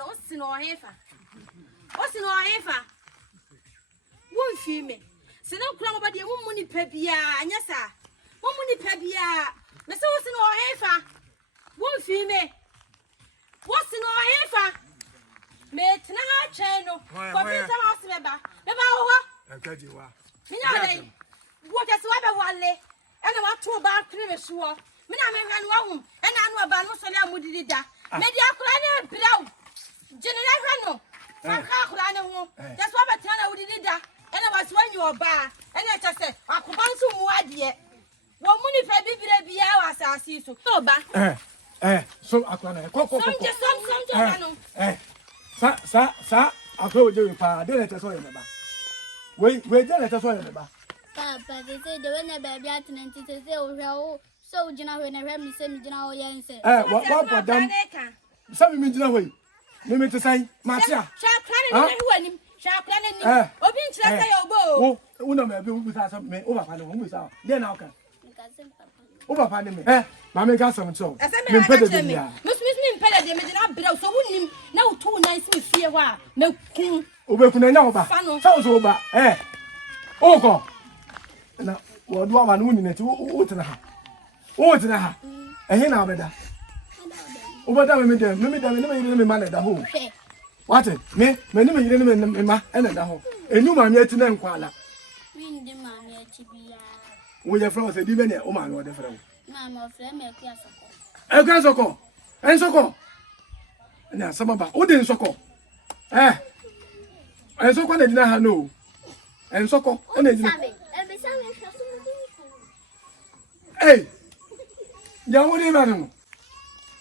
no sino hefa. What's in our hefa? One female. Sino club about the woman pebia, and yes, sir. Woman pebia. Mr. What's in our hefa? One female. What's in our hefa? Mate, now channel. What is the house member? Never. What is what one lay? And I want to about previous war. Mina ran one, and I know about Mussolini Mudida. Media Crane below. General Rano. That's what I tell you, we did that. And I was when you were bar. And I just said, I could want some more yet. One money for baby be ours, I see so. No, but so I can Sir, I told you, Pa, don't let us all in the back. Wait, don't let us all in the back. Papa, they say the winner baby at an so general when I heard me say, General Yancy. What for them? Some means no way. Limit to say, Marcia. Shall planning, shall planning. Open to say, oh, no, maybe without something over Panama without. Then I'll come. Over Panama, Mamma got some so. As I mean, Miss Impella, they made an upbill, so wouldn't him now 2 nights with fear. No king over Kunova. Sounds over, Oh, go. Now, what do I want winning it? What in a and here now, better. Over time, me man at the home. What it? Me didn't and at the home. A new man yet to them, Kuala. We are from the Divine Oman or the friend. Mamma, A grasshopper. And so now some about Odin Soko. And so what I did not know. And Soko, and hey, young woman,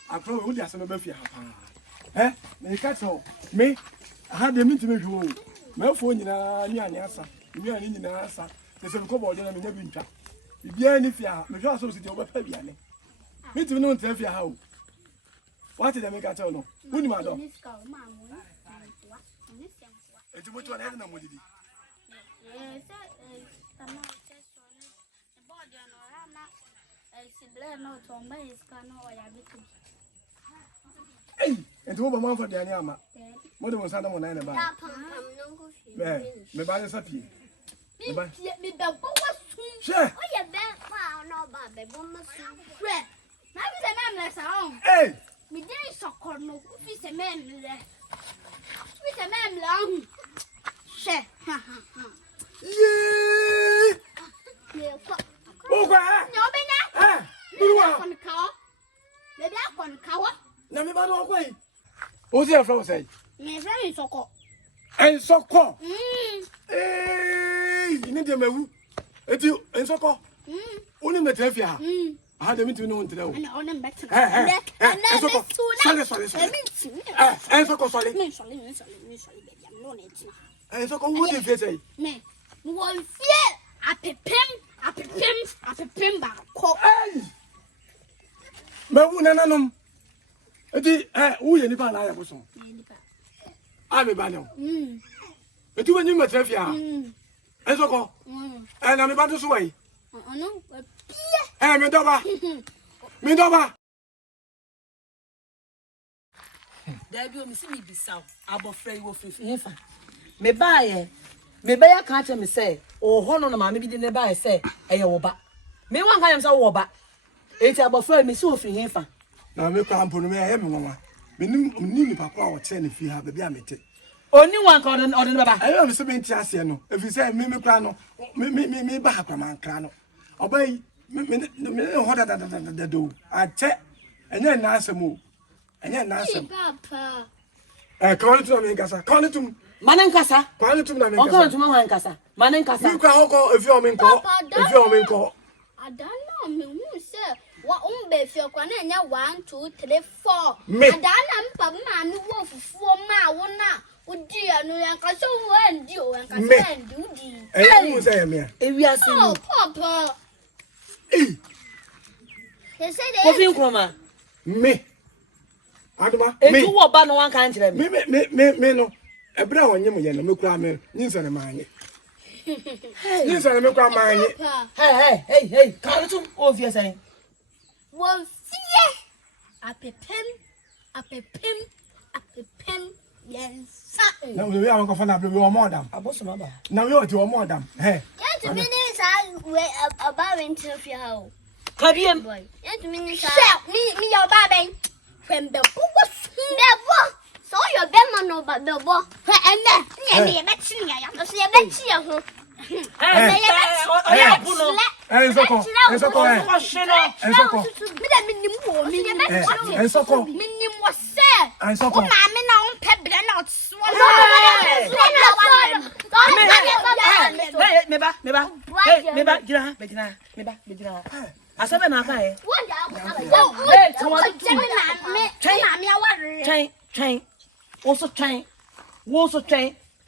I probably just a Buffy. Me catch all. Me, I had the meeting with you. My phone in a answer. You are in the answer. There's a couple of them in the winter. If you are any fear, me just so sit over Pebiane. Me to know tell you how. What did I make a tell no? Who knew my dog? It's what you are having a moody. Hey, and over one for the Anyama. What was Adam on any about? Me buy a sapi. Me buy me the sure. Hey, me didn't so called no fish a man there. With a man long. Share. Yeah. Oh, no, ah, bruwaa. Maybe I can cover. Na me ba no kwai. O se afro say. Me friend nsoko. Nsoko. Ni de mawu. Eti nsoko. Oni metafia. Ah, de mitu no ntere o. Na ona mbeta. Nsoko. Sorry. Nsoko sorry. Me sorry baby. I'm no net. Nsoko what dey say? Me. One fear. Apepem ba ko. Hey. Mawu nananom. Eti wo ye nipa na ya boso. Ah me ba no. Eti wo nyi metafia. Nsoko. Na me ba do so wai. No. Me doba. There be o mi si mi bisa abofra yi wo fifi hefa. Me ba ya ka che me say o ho no na ma me bi de ne ba say eye wo ba. Me wan ka yam say wo ba. Eti abofra mi si o fifi hefa. Na me kwa mpo no me ya me nwa. Me ni pa kwa o che ne fi ha ba bia mete. Oni wan ka ode ne baba. Ayo me se me nti ase no. Efi say me kwa no me ba ha kwa man kra no. Obai me ho da do. Ache enye na asemu. Enye na asem. Papa. Kawale tu na me nkasa. Kawale tu. Manen kasa. Kawale tu na me nkasa. Onko tu mo han kasa. Manen kasa. Mi kwa hoko efi o me nko. Efi o me nko. Adana me hu se wa umbe fi kwa na nya 1 2 3 4. Adana mpa ma mi wo fufuo ma wo na udi anu yankasa wo andi o yankasa andi udi. Mu se me. Ewi ase no. Papa. They say they. Kofi nkroma. Me. Aduma. Me. Etu wo ba no wan kan kire me. Me no. Ebra wonye mo ye na me kura me. Nyinsa ne manye. Nyinsa ne me kura manye. Hey. Kan tu o fie say. One fear. Apepem. Pen, yes. Now we are going to find out more than. Now you are to more than. Hey. Yes, the minutes are about into your house. Kabiam. Yes, minutes are me, your baby. When the book was never. So your bema no but the boy. And then, yeah, bet you, I am to see a bet you.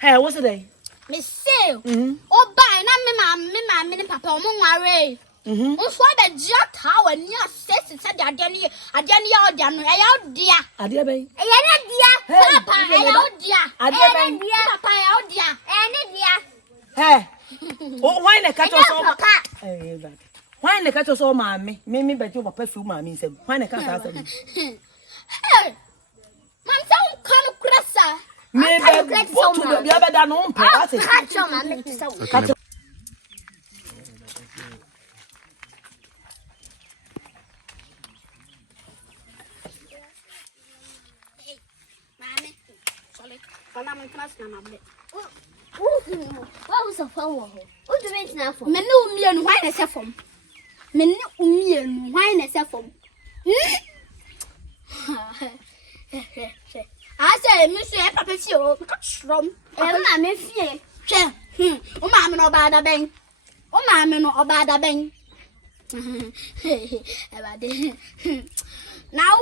Hey, what's the day? Miss Sale. Oh, buy not me, papa, worry. What's why the jet how and your says it's a Danny, out dear. A dear baby. A dear, papa, out dear. A dear, papa, out dear. Any dear. Hey, oh, why the cat or papa? Why the cat or so, mammy? Mimi, but you were perfume, mammy said. Why the cat? Hey, my son can't crasser. Maybe go to the other than on party. Catch on, mammy. What was a phone? What do you mean now for? Men know me and wine as a phone. Men know me and wine as a phone. I say, Monsieur Papio, from Mamma Fear. Oh, Mamma no bad bang. Oh, Mamma no bad bang. Now,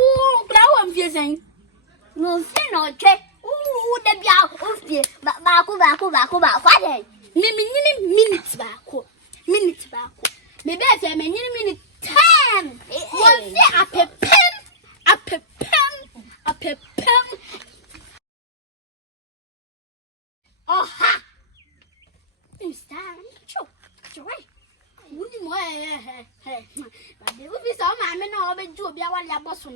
I'm feeling. No, fear no check. Ooh, the bill of the back. Minutes back. Maybe I say, minute 10. One day a pen. Oh, ha! It's time. Joy. Wouldn't wear. But there will be some man over to be our boss. Oh,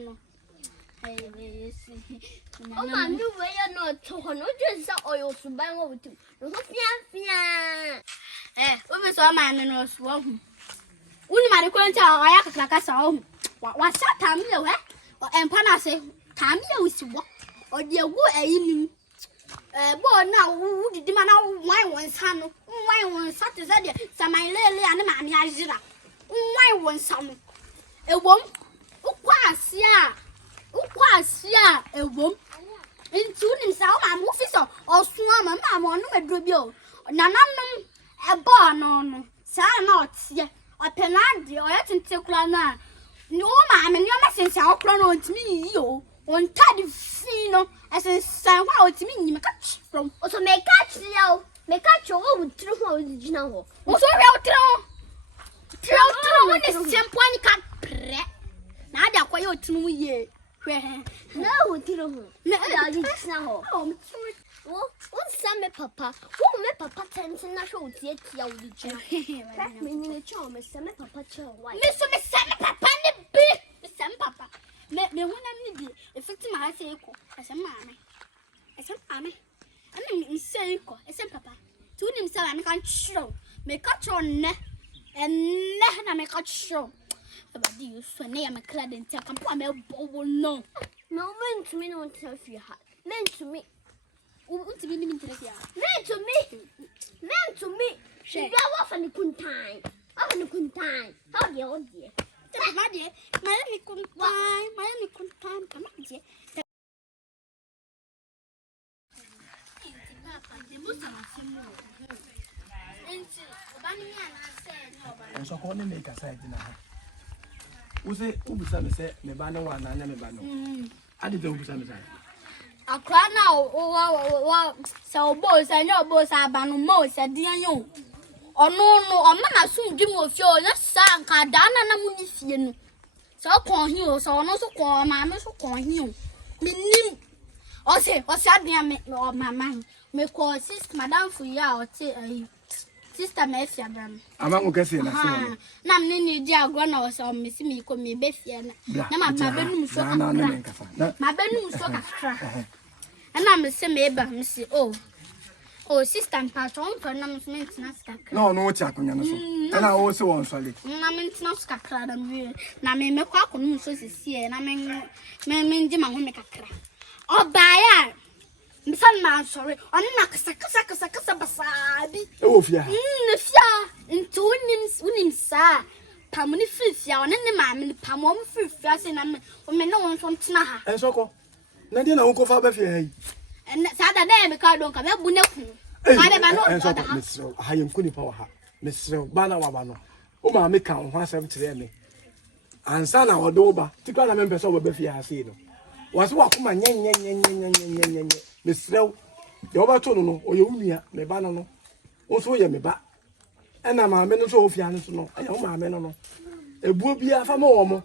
man, you wear not to no just oil to bang over to. Eh, we saw a man in us. Wouldn't my acquaintance I act like I saw. What's that time you or Empana say, time you is what? Or dear, what are you? Boy, now, who did the man out? Why one son? Why one Saturday? Some my lily and a man, Yazira. Why one son? A woman? What's ya? A woman? Into himself, I'm officer or swam, mamma, on no dribble. Nanum, a bar, no, sir, not yet. A penalty or at Tinclana. No, ma'am, and your message are chrono to me, you. One tidy fino as a sign out to me, catch from. Also, make catch you. Make catch your own true original. Also, throw when it's champagne cat. Now they're quite to me. No, Tiro. No, what's some papa? Who met papa tends and not show yet? Meaning a charm, Miss Sammy Papa. Mr. Sammy Papa, Miss Sam Papa. Me when I'm needy, if it's my say, as a mammy. As a mammy. I mean, say, as a papa. To himself, I can't show. Make a tron and let him make a show. About you, so near my clad and take a poor bowl. No, meant to me, no one tells you how. Meant to me. Want to be meant to me. Meant to me. She go off on the good time. On the good time. How the old dear. My dear, my only good time, come on, dear. And so calling make a side dinner. Who say, who be some say, me banner one and me banner. I didn't do some. I cry now, oh, so boys, I know boys are banner most, I dear you. Oh, no, I'm not soon dream of your son, Cardana, and Munician. So call you, so also call mamma, so call you. Minim. Or say, or sad near me, or my mind. May call sis, madame, for you, or say, Sister Messia Bram. Among Cassie and I. Nam Nini Diagona was on Miss Miko, me Bessiana. My bedroom so my bedroom so and I'm a semi Missy. Oh, sister and patron for numbers no, Chaco. And I also want solid. Namin not scackled and real. Now, me make quack on so see, and I mean, Jim and make a crack. Oh, by son, sorry, on Nakasaka. Oh, yeah. Into him, sir. Pamuni fish, ya, and the man in the Pamon fish, and I'm no one from Tnaha. And so, Nadia Uncle Faber. And Saturday, because I don't come up with nothing. I am good power. Mr. Banawabano. Oma make count 170. And son, our doba, to call a member of Beffia Hasino. Was walk my yen, Miss Snow, the overtono, or you, me banano. Also, you me back. And I'm a man of Fiano, and oh, my men. A boobia for more.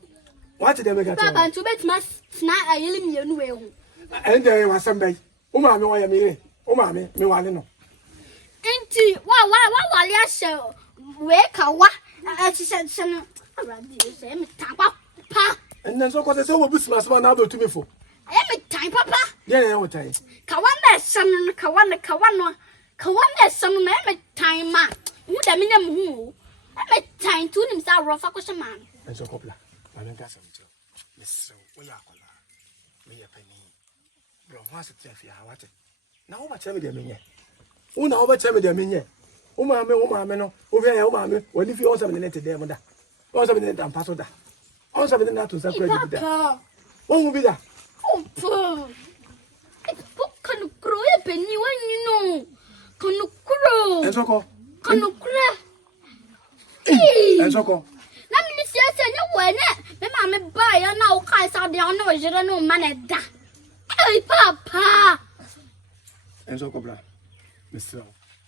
What did they make a time to bet must snap a yelling way? And there was some bay. Oh, mammy, why am I? Oh, mammy, me want to know. Auntie, why, yes, wake a what? She said, son, and then so cause it's over Christmas one out to me for. Every time, Papa. Yeah, I will tell you. Kawana, son, Kawana, son, every time, ma. Would I mean them who? Every time to him, that rough a man. And so, Copla, I don't got some. Miss, we are me a penny. Bro, what's it if you are what? Now, what's every day? Una over time, dear Minia. Oh, mamma, over here, mamma, what if you also have a net there, mother? Also, have a net and pass that. Also, have a net to separate that. What will be that? Oh, poor. Can you grow a penny when you know? Can you grow? And so call. Can you grow? And so call. Let me see you when the mamma buy and now cries out the honor, you don't know, man. Hey, Papa. And so call. Mr.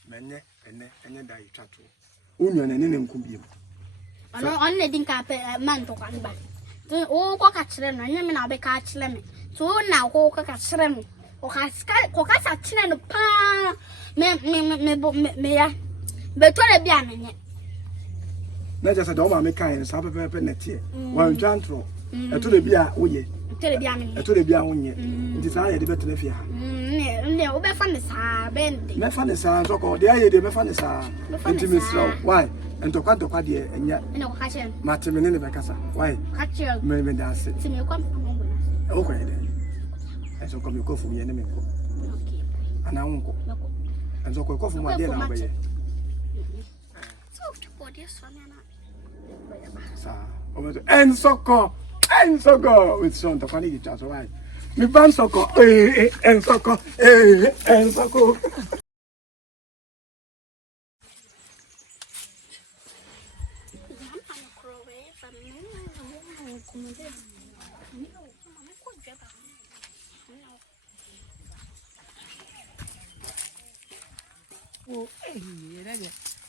Mene, and die chattel. Union and in Kubium. I know only think I man to come back. Oh, catch them, and you mean I'll be catch them. So now, go catch them. Or has a chin and a pa. Me, but what a biamin. Not just a doma make kind of supper pepper net here. One jantro, a to the beer, we tell the biamin, a to the biamin. Desire the better if you have. No, be fun is bending. Me fun is so called the idea, me fun is intimate. Why? And to quanto quadia, and yet, no, catch him. Martin in the Bacassa. Why? Catch you, maybe dance it. Okay, then. And so come you go for me enemy. And I won't go. And so go for my dear number. And so go with son to find each other, right? Mi ban soko, en soko, en soko.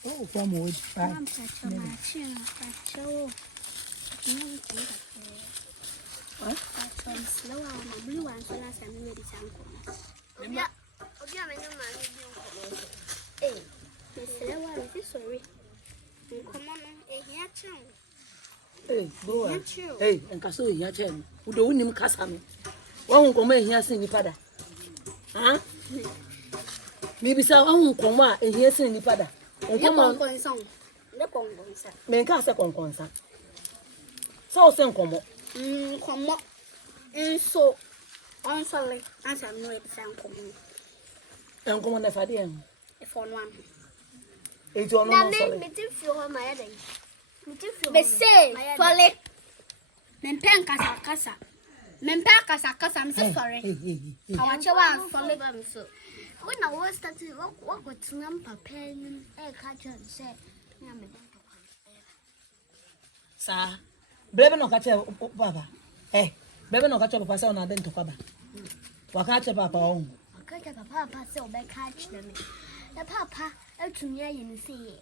Oh, from wood. What? Slow on blue one for last time we made it. Yeah, hey, sorry. Come on, hey, bruwaa. Hey, and Casso, your chain. Who don't him Cassam? One come here, sing the father. Huh? Maybe some come and here sing the father. Come on, song. The Congo, men Cassa Conconsa. So, send come up. Come up. And so, I'm sorry, as I'm not sound coming. And come on, if I didn't. If on one. It's on one. Me feel my head. Me say, Polly. Men pen casa. Men pack casa, I'm so sorry. I want you one for them so. When I was starting, what would number pen a catcher and say, Sir, Brave no catcher, Baba. Hey. Bebe no catch up papa on adent to Papa. Wa catch up papa on. Catch up papa so be catch them. The papa to me you see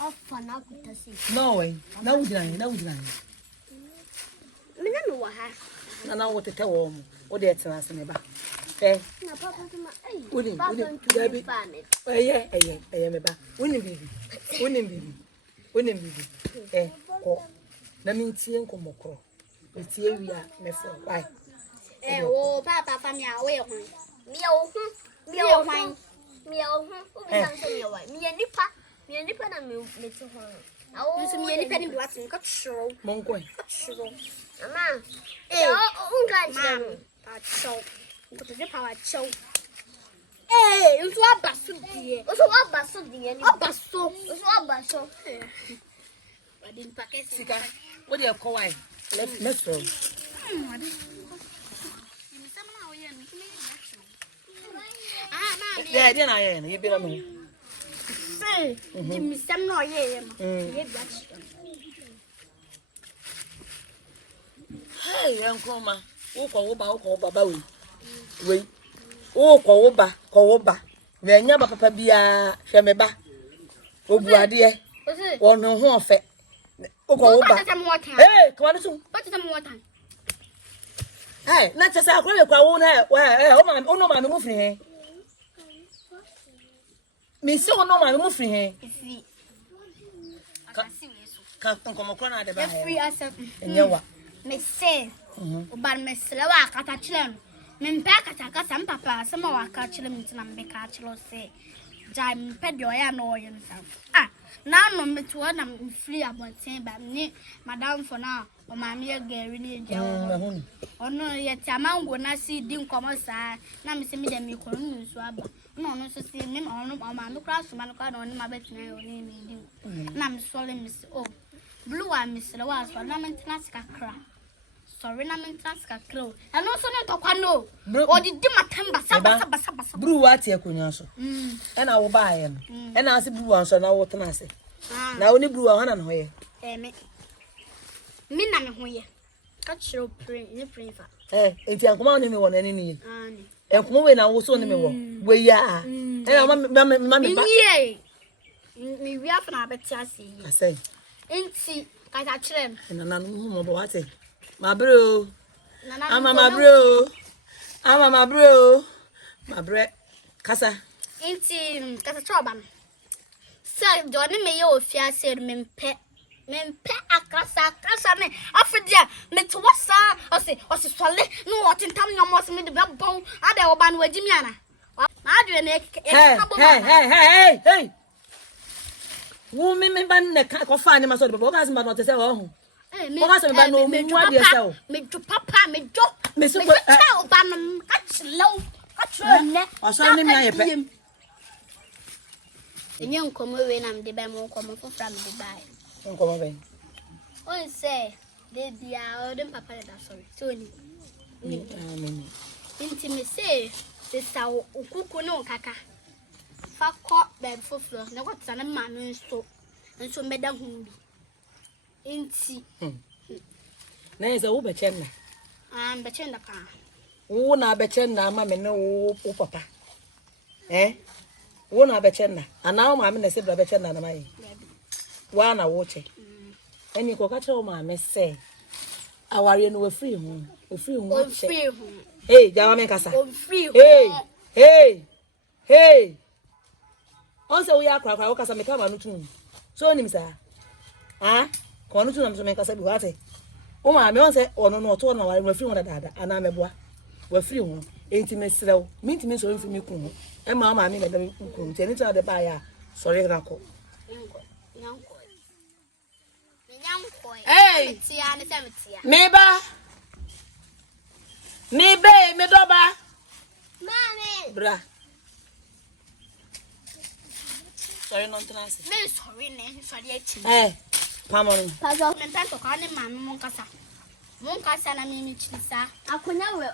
off for now to see. No way. No we did. Me no wa ha. Na na what tell o de tena se me ba. Na papa tuma. Uni Debbie. Me ba. Uni bibi. Ko. Na mi tie nkomokro. Me tie wi a me fro. Why? O papa fami a we ho. Mi o hwan. Obi san se mi wa. Mi nipa na me ti ho. Awo. Nso mi nipa ni bi watin ka tshiro. Monko. Mama. Unga tshiro. Pa tshiro. Nko te pa wa tshiro. Nso abaso die. Nso abaso die ni. Abaso. Wadin pakesi. Sika. What do you call why? Let's go. Yeah, then I am. You be on me. Say, give me some no yeah. Hey, Uncle Ma. Uko baba we. Wait. Uko ba. We nya papa bia hwe me ba. Obuade e. Wono ho ofe. Uko ba. Hey, come on soon. But some more time. Hey, na chesa akwa kwa wo na o no ma me mufri he. Me si o no ma me mufri he. Ifi. Ka nkomokro na de ba he. Free asap. Enyewa. Me say. Oba me slewa akata chile. Me mpa akata ka sam papa sama wa ka chile me tina me ka chile say. Jai mpa de oya na oye nsam. Na no me to na free abonten ba ni madam for now. O ma me gari ni eja o. Ono ye tamango na si di nkomo sa na me se me dem ikoro nsu aba. No so si me ono ma me kra so ma no ka no ni ma betina o ni mi di. Na me sole me o. Bruwaa misle wa so na me tina sika kra. Sorry na me tina sika kra. And also no to kwa no. O di matemba saba. Bruwaa tie konwa so. E na wo ba ye no. E na ase bruwaa so na wo tena ase. Na oni bruwaa hana no ye. Me na me ho ye. Ka chiro pray fa. Enti ankoma oni me wo na ni ni. Enkoma we na wo so ni me wo. We ya. Ma me ba. Me wi afa na beti ase yi. Ase. Enti ka ta chire. Na na no mo bo wate. Ma bro. Ma bro. Ma bre. Kasa. Enti kasa choba no. Say Johnny me ye ofia say me mpe akasa ne afidia me to wasa o se swale no otentam nyom se me de bebon ada oba no wagimi ana na adwe na hey wo me ban ne ka ko fa ni ma so de bebo ka se ma no te se wo ho o ka se me ban no mu ade se wo me jo papa me jo me so oba no ka chlo ne o so ni mi ayepe enye nkomo we na me de ba mo nkomo fofra me de ba nkomo be on say de dia o dem papa da sorry so ni amen inti me say se sa okuku ne okaka fa ko be fofro ne ko tsana ma no nso meda hu bi inti na yesa wo be chenna be chenna pa wo na be chenna ma me ne wo papa wo na be chenna ana o ma me na se be chenna na mai wa na wo che eni ko ka che o ma me se aware no we free hu che hey jawa me kasa hey on se wo ya kra wo kasa me ka ma no tun so nim sa ko no tun na me kasa bi wa te o ma me on se ono no to na aware no free hu dada ana me boa we free hu enti me srew me enti me so mfi me kun e ma me na da me kun ti eni ta de ba ya sorry na ko hey meba me doba mami bra sorry non tenase me sorry ne sorry echi pamon pazo me tanto ka ne mami mon kasa na mimi chisa akonya we